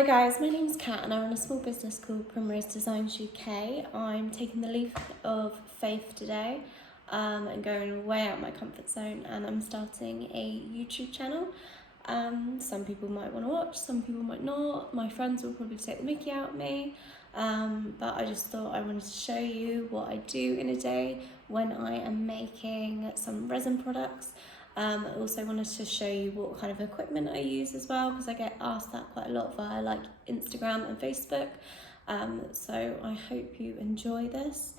Hi guys, my name's Kat and I run a small business called Primrose Designs UK. I'm taking the leap of faith today and going way out of my comfort zone, and I'm starting a YouTube channel. Some people might want to watch, some people might not. My friends will probably take the mickey out of me, but I just thought I wanted to show you what I do in a day when I am making some resin products. I also wanted to show you what kind of equipment I use as well, because I get asked that quite a lot via like Instagram and Facebook. So I hope you enjoy this.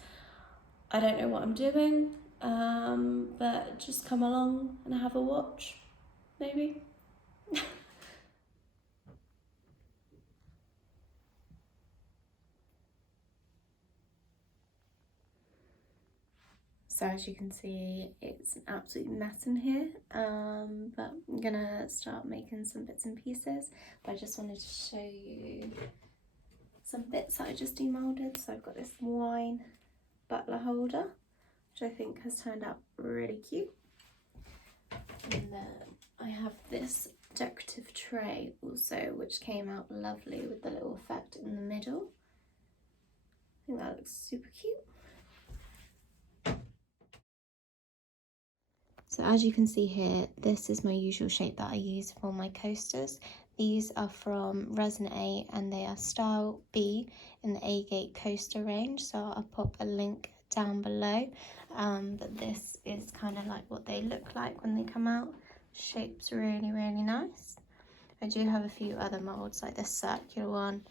I don't know what I'm doing, but just come along and have a watch, maybe. So as you can see, it's an absolute mess in here, but I'm gonna start making some bits and pieces. But I just wanted to show you some bits that I just demolded. So I've got this wine butler holder, which I think has turned out really cute. And then I have this decorative tray also, which came out lovely with the little effect in the middle. I think that looks super cute. So as you can see here, this is my usual shape that I use for my coasters. These are from Resin A and they are style B in the A-Gate coaster range. So I'll pop a link down below. But this is kind of like what they look like when they come out. Shape's really, really nice. I do have a few other molds, like this circular one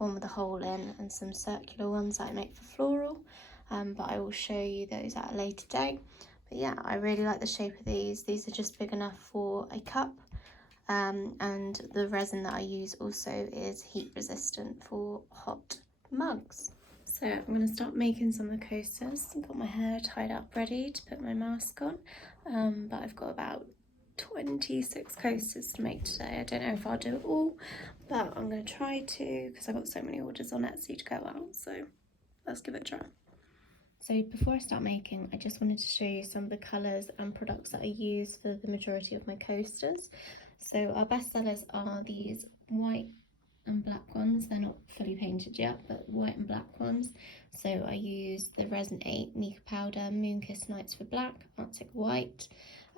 with a hole in, and some circular ones that I make for floral. But I will show you those at a later date. But yeah, I really like the shape of these. These are just big enough for a cup. And the resin that I use also is heat resistant for hot mugs. So I'm going to start making some of the coasters. I've got my hair tied up ready to put my mask on. But I've got about 26 coasters to make today. I don't know if I'll do it all, but I'm going to try to, because I've got so many orders on Etsy to go out. So let's give it a try. So before I start making, I just wanted to show you some of the colours and products that I use for the majority of my coasters. So our best sellers are these white and black ones. They're not fully painted yet, but white and black ones. So I use the Resin 8 Mica powder, Moonkiss Nights for black, Arctic white,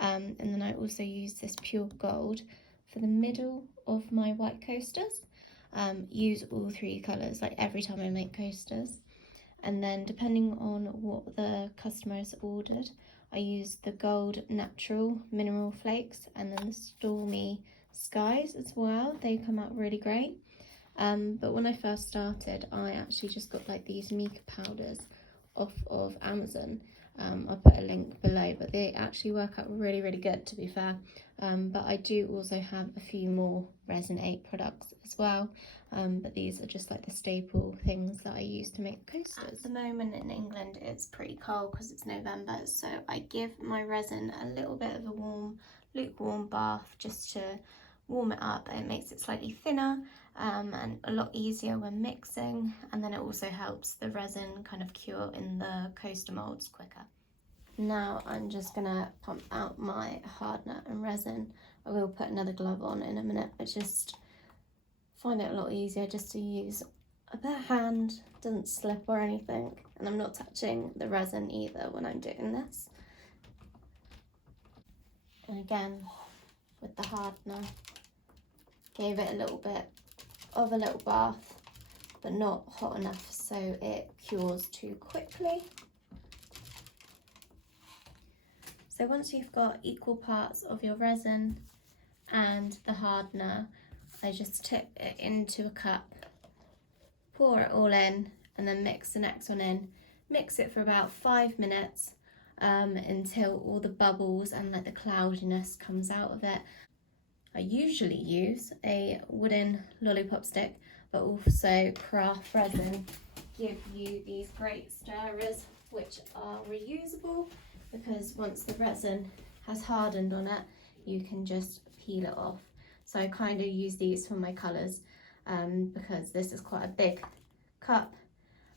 and then I also use this pure gold for the middle of my white coasters. Use all three colours like every time I make coasters. And then depending on what the customer has ordered, I use the gold natural mineral flakes and then the stormy skies as well. They come out really great. But when I first started, I actually just got like these Mica powders off of Amazon. I'll put a link below, but they actually work out really, really good, to be fair. But I do also have a few more Resin 8 products as well. But these are just like the staple things that I use to make coasters. At the moment in England, it's pretty cold because it's November, so I give my resin a little bit of a lukewarm bath just to warm it up. It makes it slightly thinner and a lot easier when mixing, and then it also helps the resin kind of cure in the coaster molds quicker. Now I'm just gonna pump out my hardener and resin. I will put another glove on in a minute. I just find it a lot easier just to use a bare hand, doesn't slip or anything, and I'm not touching the resin either when I'm doing this. And again, with the hardener, gave it a little bit of a little bath, but not hot enough so it cures too quickly. So once you've got equal parts of your resin and the hardener, I just tip it into a cup, pour it all in, and then mix the next one in. Mix it for about 5 minutes until all the bubbles and like the cloudiness comes out of it. I usually use a wooden lollipop stick, but also craft resin give you these great stirrers which are reusable, because once the resin has hardened on it, you can just peel it off. So I kind of use these for my colours because this is quite a big cup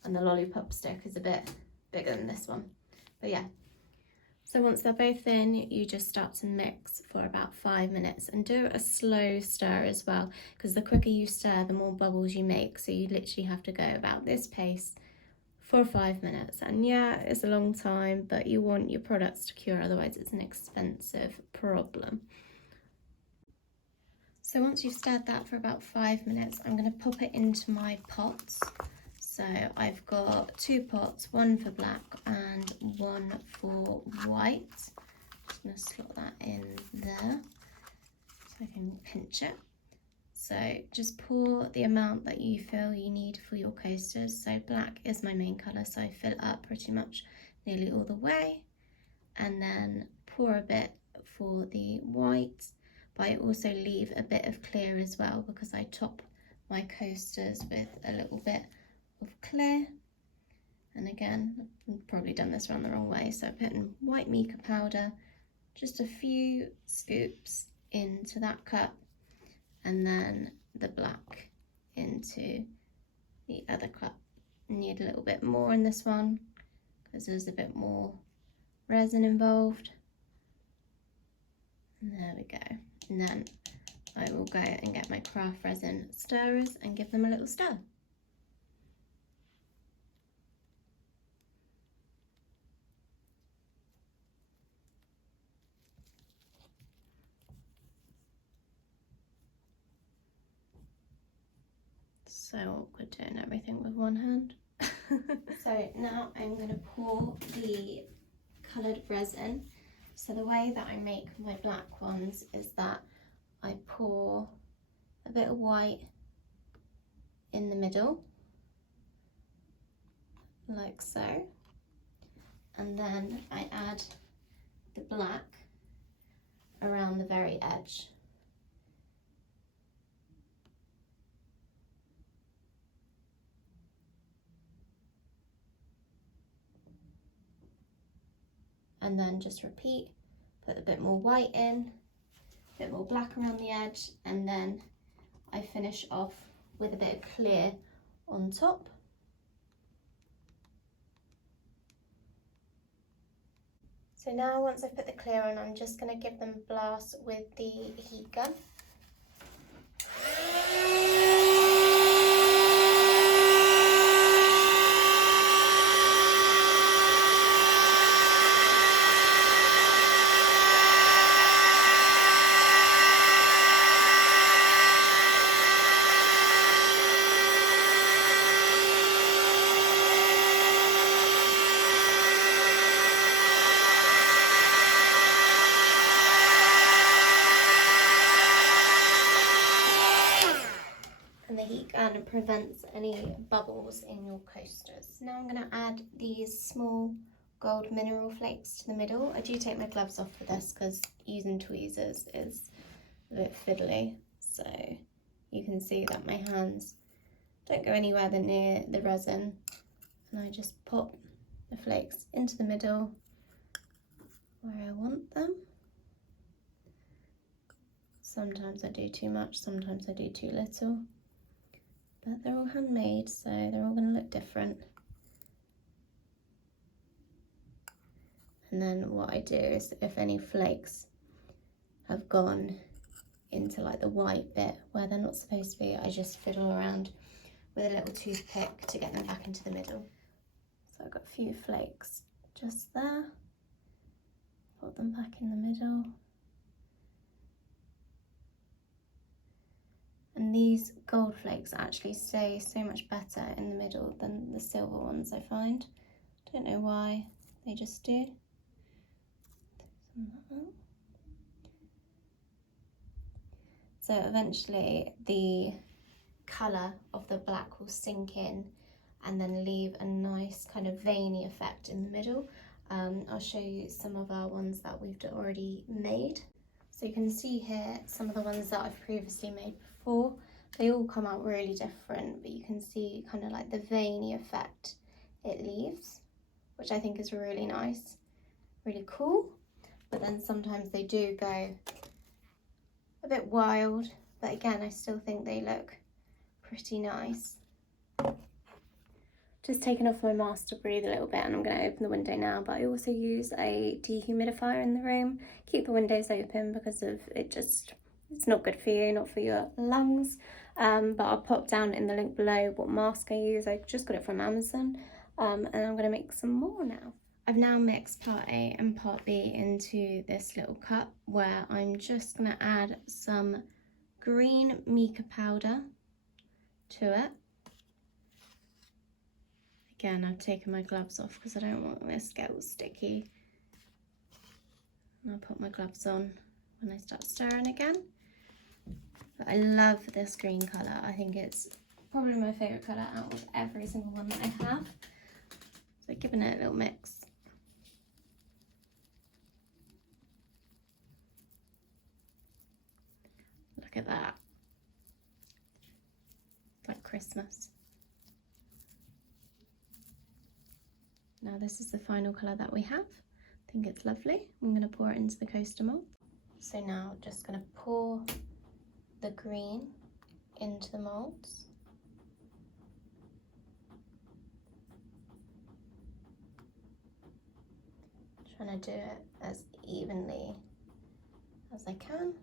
and the lollipop stick is a bit bigger than this one. But yeah, So once they're both in, you just start to mix for about 5 minutes and do a slow stir as well, because the quicker you stir, the more bubbles you make. So you literally have to go about this pace for 5 minutes. And yeah, it's a long time, but you want your products to cure, otherwise it's an expensive problem. So once you've stirred that for about 5 minutes, I'm going to pop it into my pots. So I've got 2 pots, one for black and one for white. Just going to slot that in there so I can pinch it. So just pour the amount that you feel you need for your coasters. So black is my main colour, so I fill it up pretty much nearly all the way. And then pour a bit for the white, but I also leave a bit of clear as well, because I top my coasters with a little bit of clear. And again, I've probably done this around the wrong way, so I put in white mica powder, just a few scoops into that cup, and then the black into the other cup. Need a little bit more in this one because there's a bit more resin involved. And there we go. And then I will go and get my craft resin stirrers and give them a little stir. So awkward doing everything with one hand. So now I'm going to pour the coloured resin. So the way that I make my black ones is that I pour a bit of white in the middle, like so, and then I add the black around the very edge. And then just repeat, put a bit more white in, a bit more black around the edge, and then I finish off with a bit of clear on top. So now once I've put the clear on, I'm just going to give them a blast with the heat gun. And the heat gun prevents any bubbles in your coasters. Now I'm going to add these small gold mineral flakes to the middle. I do take my gloves off for this because using tweezers is a bit fiddly. So you can see that my hands don't go anywhere near the resin. And I just pop the flakes into the middle where I want them. Sometimes I do too much, sometimes I do too little. But they're all handmade, so they're all going to look different. And then what I do is, if any flakes have gone into like the white bit where they're not supposed to be, I just fiddle around with a little toothpick to get them back into the middle. So I've got a few flakes just there. Put them back in the middle. And these gold flakes actually stay so much better in the middle than the silver ones, I find. Don't know why, they just do. So eventually the colour of the black will sink in and then leave a nice kind of veiny effect in the middle. I'll show you some of our ones that we've already made. So you can see here some of the ones that I've previously made before. They all come out really different, but you can see kind of like the veiny effect it leaves, which I think is really nice, really cool. But then sometimes they do go a bit wild, but again, I still think they look pretty nice. Just taking off my mask to breathe a little bit, and I'm going to open the window now, but I also use a dehumidifier in the room. Keep the windows open because of it's not good for you, not for your lungs. But I'll pop down in the link below what mask I use. I just got it from Amazon, and I'm going to make some more now. I've now mixed part A and part B into this little cup where I'm just going to add some green mica powder to it. Again, I've taken my gloves off because I don't want this to get all sticky. And I'll put my gloves on when I start stirring again. But I love this green colour. I think it's probably my favourite colour out of every single one that I have. So giving it a little mix. Look at that. It's like Christmas. Now this is the final colour that we have. I think it's lovely. I'm going to pour it into the coaster mould. So now just going to pour the green into the moulds. Trying to do it as evenly as I can.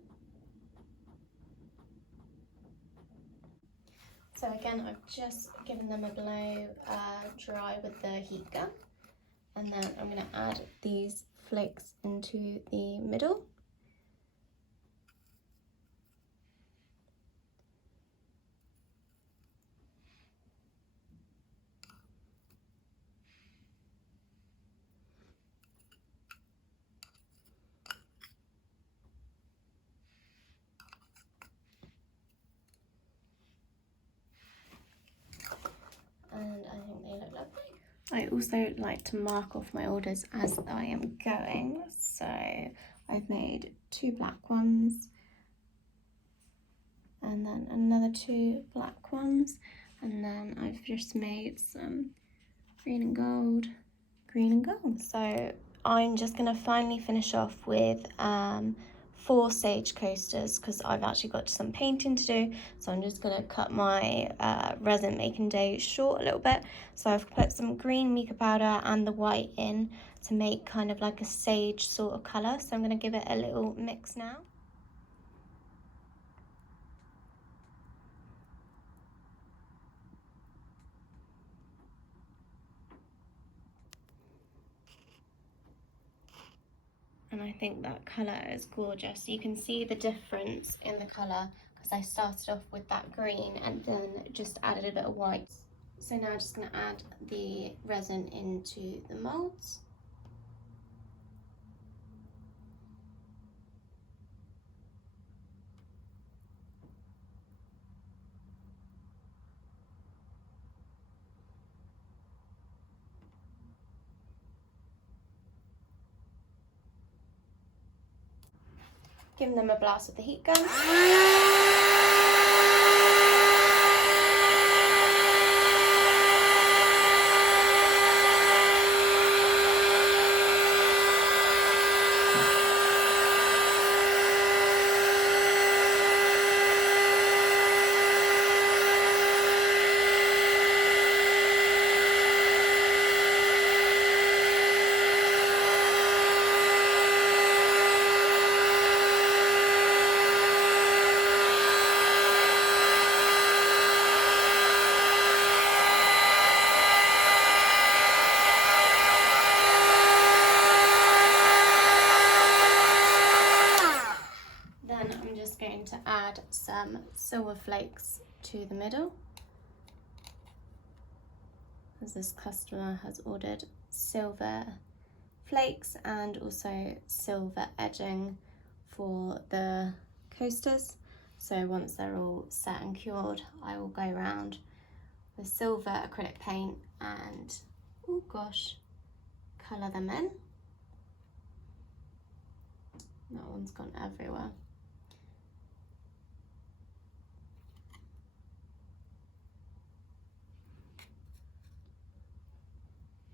So again, I've just given them a blow dry with the heat gun. And then I'm going to add these flakes into the middle. And I think they look lovely. I also like to mark off my orders as I am going. So I've made 2 black ones and then another 2 black ones, and then I've just made some green and gold. So I'm just going to finally finish off with 4 sage coasters because I've actually got some painting to do. So I'm just going to cut my resin making day short a little bit. So I've put some green mica powder and the white in to make kind of like a sage sort of colour. So I'm going to give it a little mix now. And I think that colour is gorgeous. You can see the difference in the colour because I started off with that green and then just added a bit of white. So now I'm just going to add the resin into the moulds. Giving them a blast with the heat gun. To add some silver flakes to the middle, as this customer has ordered silver flakes and also silver edging for the coasters. So once they're all set and cured, I will go around with silver acrylic paint and, oh gosh, colour them in. That one's gone everywhere.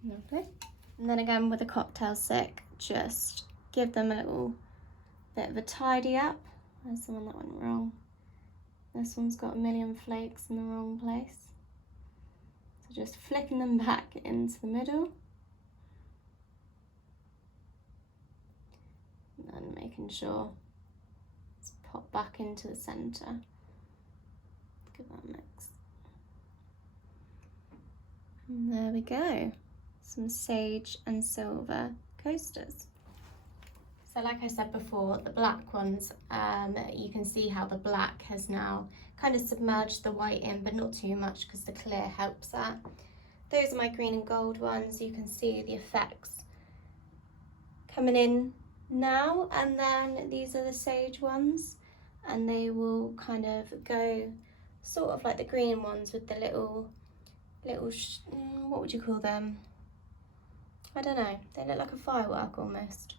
Lovely. And then again with a cocktail stick, just give them a little bit of a tidy up. There's the one that went wrong. This one's got a million flakes in the wrong place. So Just flicking them back into the middle. And then making sure it's pop back into the centre. Give that a mix. And there we go. Some sage and silver coasters. So like I said before, the black ones, you can see how the black has now kind of submerged the white in, but not too much because the clear helps that. Those are my green and gold ones. You can see the effects coming in now, and then these are the sage ones, and they will kind of go sort of like the green ones with the little what would you call them? I don't know, they look like a firework almost.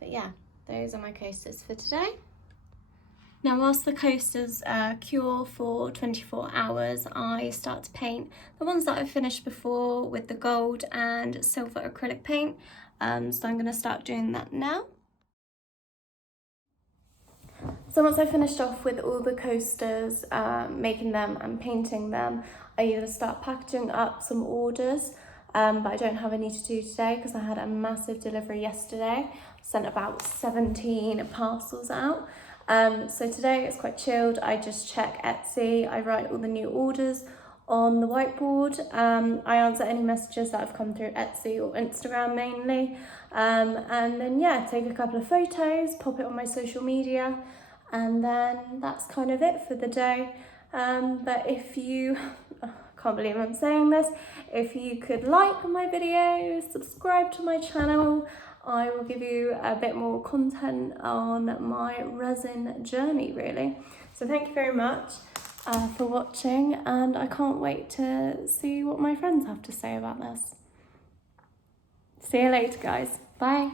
But yeah, those are my coasters for today. Now whilst the coasters cure for 24 hours, I start to paint the ones that I've finished before with the gold and silver acrylic paint. So I'm going to start doing that now. So once I finished off with all the coasters, making them and painting them, I either start packaging up some orders, but I don't have any to do today because I had a massive delivery yesterday. I sent about 17 parcels out. So today it's quite chilled. I just check Etsy, I write all the new orders on the whiteboard. I answer any messages that have come through Etsy or Instagram mainly. And then yeah, take a couple of photos, pop it on my social media, and then that's kind of it for the day. But if you, I can't believe I'm saying this, if you could like my video, subscribe to my channel, I will give you a bit more content on my resin journey really. So thank you very much for watching, and I can't wait to see what my friends have to say about this. See you later guys, bye.